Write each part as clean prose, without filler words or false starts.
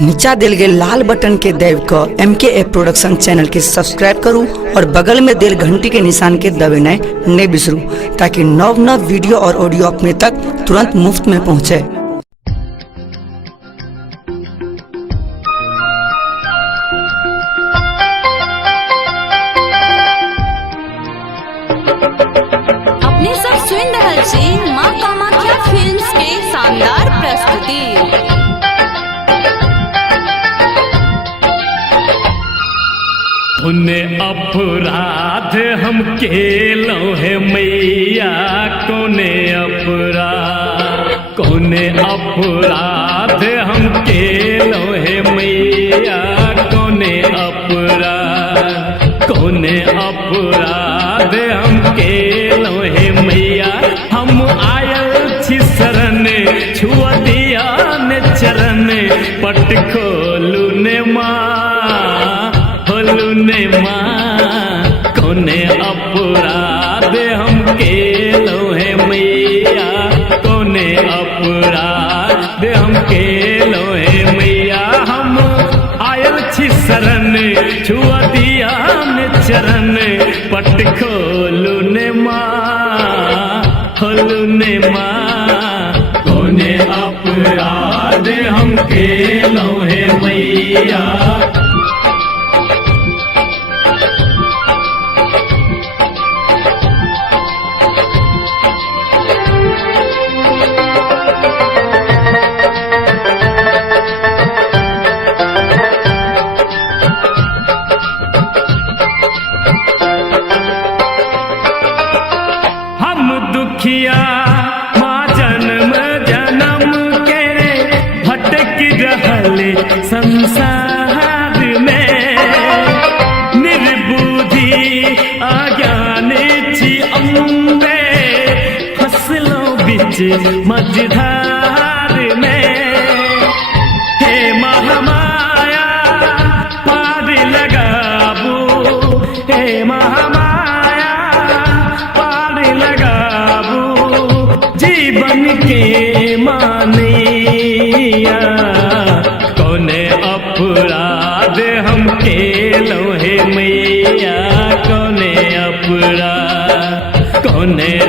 नीचा दिल गए लाल बटन के दब क MKF प्रोडक्शन चैनल के सब्सक्राइब करूं और बगल में दिल घंटी के निशान के दबाना नहीं बिसरूं ताकि नव नव वीडियो और ऑडियो अपने तक तुरंत मुफ्त में पहुंचे। अपने सब सुन रहल छी माँ कामाख्या फिल्म्स के शानदार प्रस्तुति। उन्हें अपराध हम केलो है मैया कोने अपराध हम केलो है मैया कोने अपराध हम केलो है मैया। हम आयल छी शरण छुआ दिया ने चरण पट खोलू ने ने माँ कोने अपराध हम केलो है मैया कोने अपराध हम केलो है मैया। हम आयल छी शरण छुआ दिया ने चरण पट खोलू ने माँ कोने अपराध हम केलो है मैया। दुखिया माँ जन्म जन्म के भटक रहले संसार में निर्बुद्धि अज्ञान छी अम्बे फसलों बीच मझधार में। हे महामाया पार लगाबू हे महामाया पार लगाबू जीवन के मानिया। कोने अपराध हम केलो है मैया कोने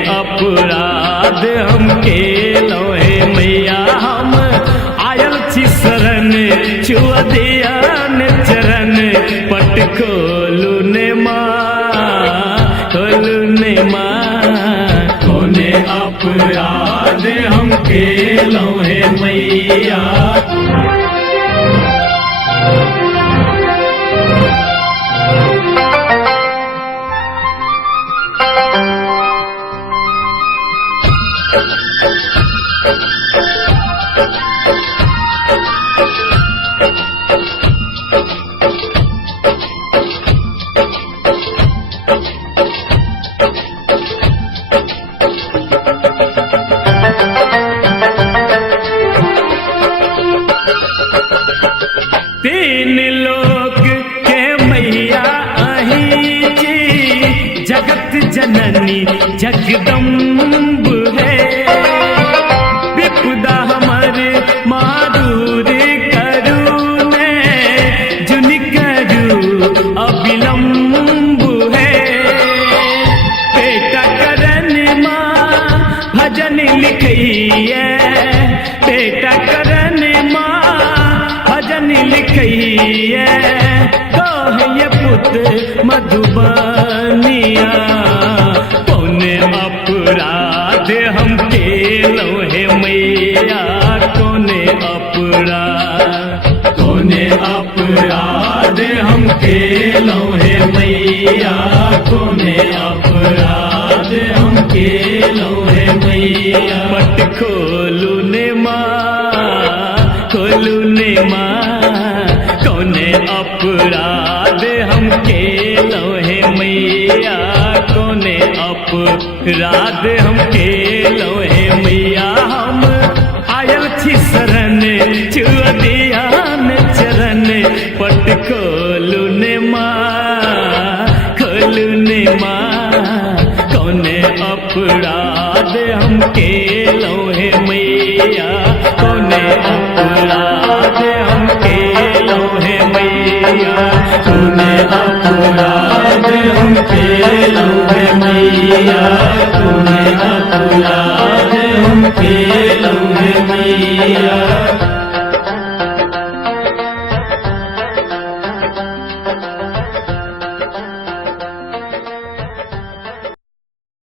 अपराध हम केलो है मैया। हम आयल छी शरण छुआ दिया ने चरण पट खोलू ने माँ कोने अपराध हम केलो है मैया। तीन लोक के मैया अही जी जगत जननी जगदम्ब है। विपदा हमारे माधुर करू ने जुन करू अविलंब है। बेटा करन माँ भजन लिखिए बेटा करन माँ भजन लिखिए कहिए पुत्र मधुबनिया। कोने अपराध हम केलो है मैया कोने अपराध हम केलो है मैया कोने अपराध हम केलो है मैया। पट खोलू ने माँ कोने अपराध हम केलो है मैया कोने अपराध हम केलो है मैया। हम आयल छी शरण छुआ दिया ने चरण पट खोलू ने माँ कोने अपराध हम केलो है मैया कोने अपराध हम के लो है मैया तूने अपराध हम पे